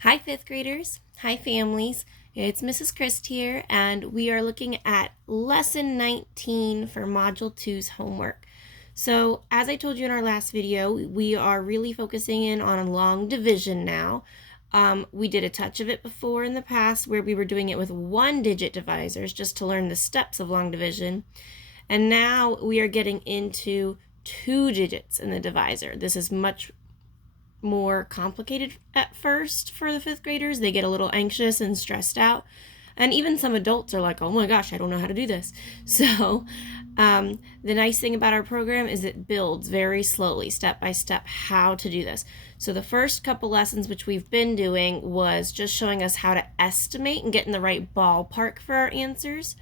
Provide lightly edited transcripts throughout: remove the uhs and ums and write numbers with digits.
Hi, fifth graders. Hi, families. It's Mrs. Christ here, and we are looking at lesson 19 for Module 2's homework. So, as I told you in our last video, we are really focusing in on long division now. We did a touch of it before in the past where we were doing it with one-digit divisors just to learn the steps of long division. And now we are getting into two digits in the divisor. This is much more complicated at first for the fifth graders. They get a little anxious and stressed out. And even some adults are like, oh my gosh, I don't know how to do this. So the nice thing about our program is it builds very slowly, step by step, how to do this. So the first couple lessons which we've been doing was just showing us how to estimate and get in the right ballpark for our answers.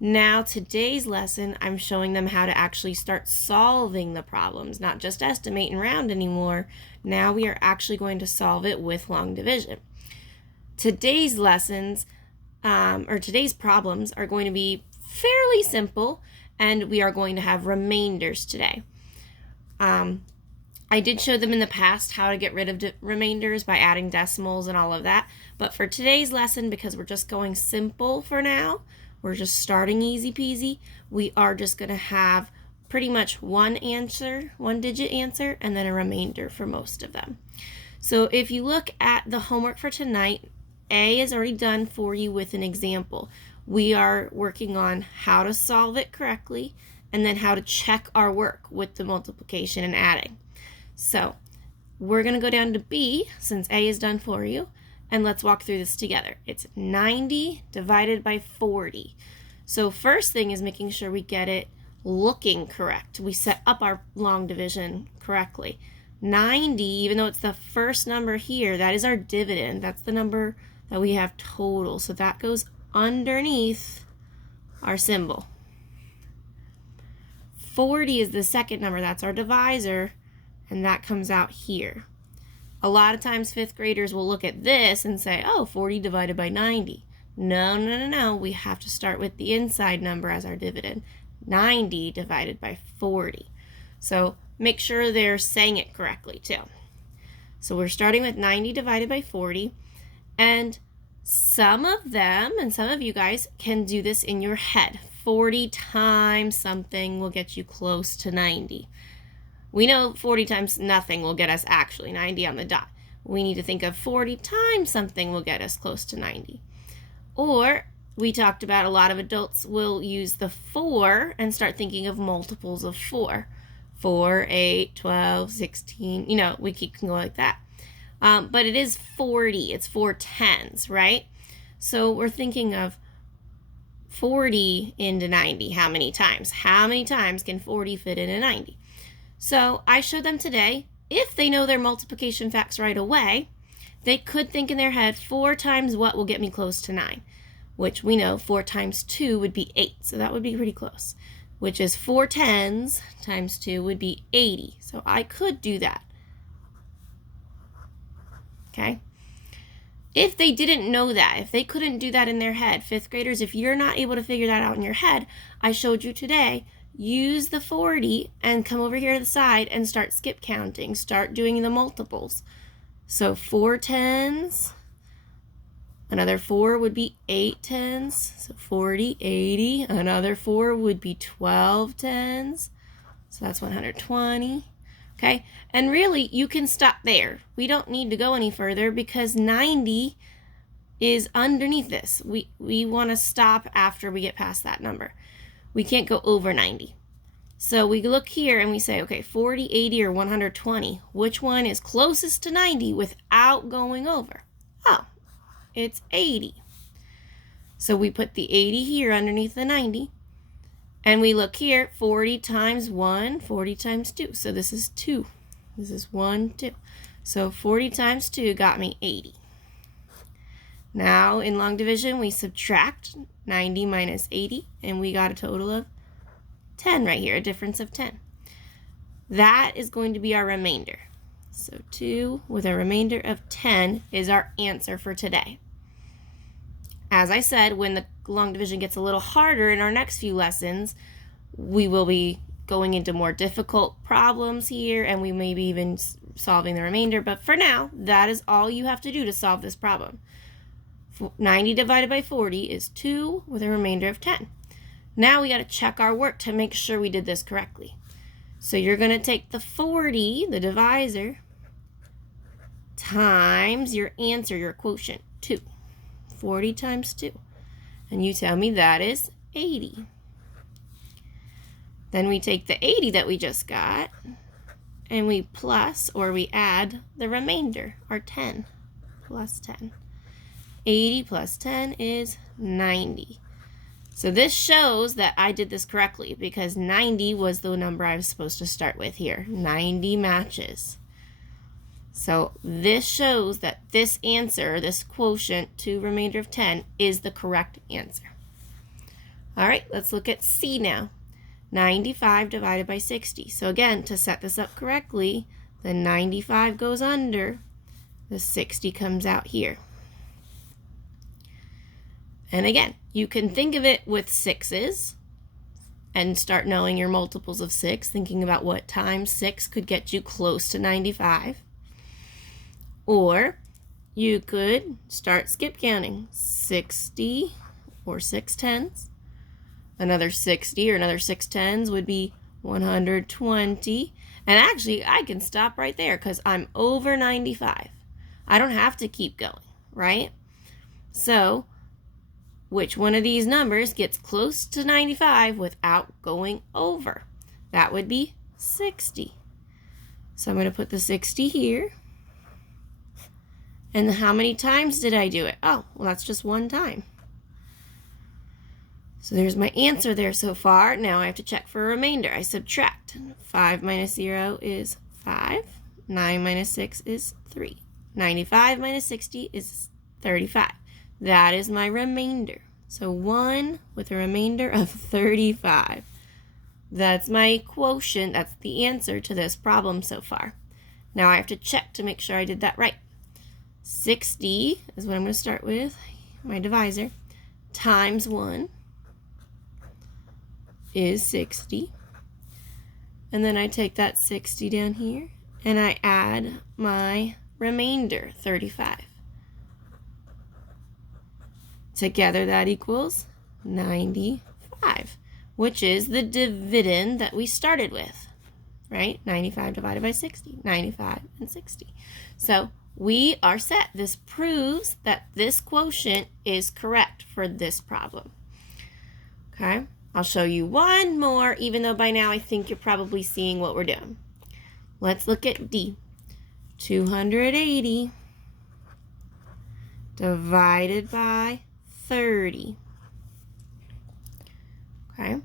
Now today's lesson, I'm showing them how to actually start solving the problems, not just estimate and round anymore. Now we are actually going to solve it with long division. Today's lessons, today's problems are going to be fairly simple, and we are going to have remainders today. I did show them in the past how to get rid of remainders by adding decimals and all of that, but for today's lesson, because we're just going simple for now, we're just starting easy peasy, we are just going to have pretty much one answer, one digit answer, and then a remainder for most of them. So if you look at the homework for tonight, A is already done for you with an example. We are working on how to solve it correctly and then how to check our work with the multiplication and adding. So we're going to go down to B since A is done for you, and let's walk through this together. It's 90 divided by 40. So first thing is making sure we get it looking correct. We set up our long division correctly. 90, even though it's the first number here, that is our dividend. That's the number that we have total. So that goes underneath our symbol. 40 is the second number. That's our divisor, and that comes out here. A lot of times fifth graders will look at this and say, oh, 40 divided by 90. No. We have to start with the inside number as our dividend. 90 divided by 40. So make sure they're saying it correctly too. So we're starting with 90 divided by 40. And some of them, and some of you guys, can do this in your head. 40 times something will get you close to 90. We know 40 times nothing will get us actually 90 on the dot. We need to think of 40 times something will get us close to 90. Or we talked about a lot of adults will use the 4 and start thinking of multiples of 4. 4, 8, 12, 16, we can go like that. But it is 40. It's 4 tens, right? So we're thinking of 40 into 90. How many times? How many times can 40 fit into 90? So I showed them today, if they know their multiplication facts right away, they could think in their head, 4 times what will get me close to 9? Which we know 4 times 2 would be 8, so that would be pretty close. Which is 4 tens times 2 would be 80. So I could do that. Okay? If they didn't know that, if they couldn't do that in their head, fifth graders, if you're not able to figure that out in your head, I showed you today, use the 40 and come over here to the side and start skip counting. Start doing the multiples. So 4 tens, another 4 would be 8 tens, so 40, 80. Another 4 would be 12 tens, so that's 120. Okay, and really you can stop there. We don't need to go any further because 90 is underneath this. We want to stop after we get past that number. We can't go over 90. So we look here and we say, okay, 40, 80, or 120. Which one is closest to 90 without going over? Oh, it's 80. So we put the 80 here underneath the 90. And we look here, 40 times 1, 40 times 2. So this is 2. This is 1, 2. So 40 times 2 got me 80. Now in long division, we subtract 90 minus 80, and we got a total of 10 right here, a difference of 10. That is going to be our remainder. So 2 with a remainder of 10 is our answer for today. As I said, when the long division gets a little harder in our next few lessons, we will be going into more difficult problems here, and we may be even solving the remainder. But for now, that is all you have to do to solve this problem. 90 divided by 40 is 2 with a remainder of 10. Now we got to check our work to make sure we did this correctly. So you're going to take the 40, the divisor, times your answer, your quotient, 2. 40 times 2. And you tell me that is 80. Then we take the 80 that we just got, and we plus, or we add the remainder, our 10, plus 10. 80 plus 10 is 90. So this shows that I did this correctly because 90 was the number I was supposed to start with here. 90 matches. So this shows that this answer, this quotient, 2 remainder of 10, is the correct answer. All right, let's look at C now. 95 divided by 60. So again, to set this up correctly, the 95 goes under, the 60 comes out here. And again, you can think of it with 6s and start knowing your multiples of 6, thinking about what times 6 could get you close to 95. Or you could start skip counting. 60 or 6 tens. Another 60 or another 6 tens would be 120. And actually, I can stop right there because I'm over 95. I don't have to keep going, right? So, which one of these numbers gets close to 95 without going over? That would be 60. So I'm going to put the 60 here. And how many times did I do it? Oh, well, that's just one time. So there's my answer there so far. Now I have to check for a remainder. I subtract. 5 minus 0 is 5. 9 minus 6 is 3. 95 minus 60 is 35. That is my remainder. So 1 with a remainder of 35. That's my quotient. That's the answer to this problem so far. Now I have to check to make sure I did that right. 60 is what I'm going to start with, my divisor, times 1 is 60. And then I take that 60 down here, and I add my remainder, 35. Together that equals 95, which is the dividend that we started with, right? 95 divided by 60, 95 and 60. So we are set. This proves that this quotient is correct for this problem. Okay, I'll show you one more, even though by now I think you're probably seeing what we're doing. Let's look at D. 280 divided by 30. Okay.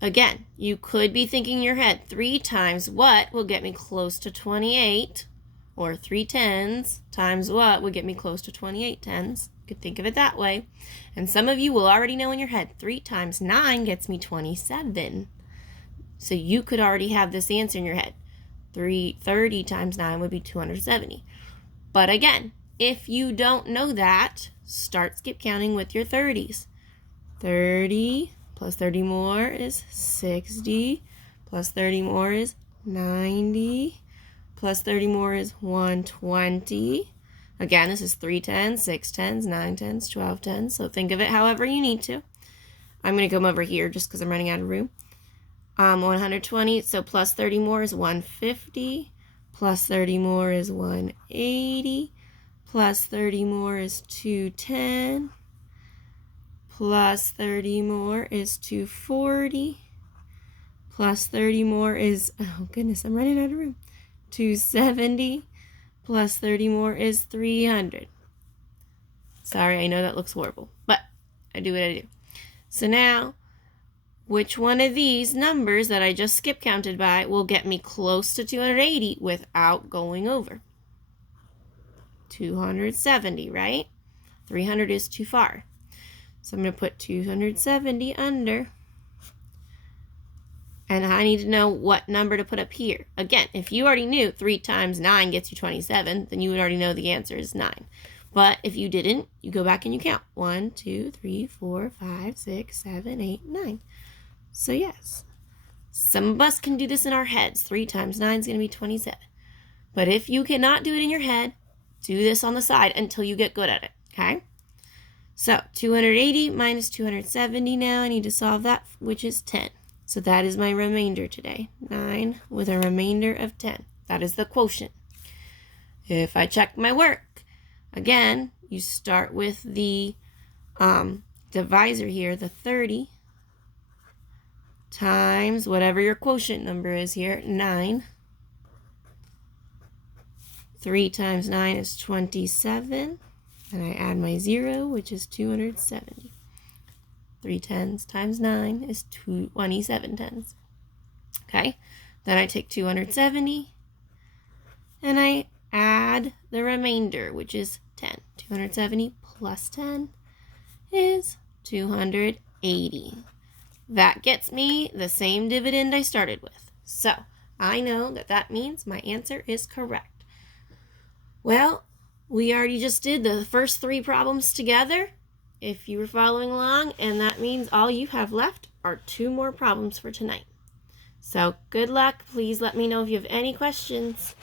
Again, you could be thinking in your head, 3 times what will get me close to 28? Or 3 tens times what would get me close to 28 tens? You could think of it that way. And some of you will already know in your head, 3 times 9 gets me 27. So you could already have this answer in your head. 30 times 9 would be 270. But again, if you don't know that, start skip counting with your 30s. 30 plus 30 more is 60, plus 30 more is 90, plus 30 more is 120. Again, this is 3 tens, 6 tens, 9 tens, 12 tens, so think of it however you need to. I'm going to come over here just because I'm running out of room. 120, so plus 30 more is 150, plus 30 more is 180, plus 30 more is 210, plus 30 more is 240, plus 30 more is, oh goodness, I'm running out of room, 270, plus 30 more is 300. Sorry, I know that looks horrible, but I do what I do. So now, which one of these numbers that I just skip counted by will get me close to 280 without going over? 270, right? 300 is too far. So I'm going to put 270 under. And I need to know what number to put up here. Again, if you already knew 3 times 9 gets you 27, then you would already know the answer is 9. But if you didn't, you go back and you count. 1, 2, 3, 4, 5, 6, 7, 8, 9. So yes, some of us can do this in our heads. 3 times 9 is going to be 27. But if you cannot do it in your head, do this on the side until you get good at it, okay? So 280 minus 270 now. I need to solve that, which is 10. So that is my remainder today. 9 with a remainder of 10. That is the quotient. If I check my work, again, you start with the divisor here, the 30, times whatever your quotient number is here, 9. 3 times 9 is 27, and I add my 0, which is 270. 3 tens times 9 is 27 tens. Okay, then I take 270, and I add the remainder, which is 10. 270 plus 10 is 280. That gets me the same dividend I started with. So I know that that means my answer is correct. Well, we already just did the first 3 problems together, if you were following along, and that means all you have left are 2 more problems for tonight. So good luck. Please let me know if you have any questions.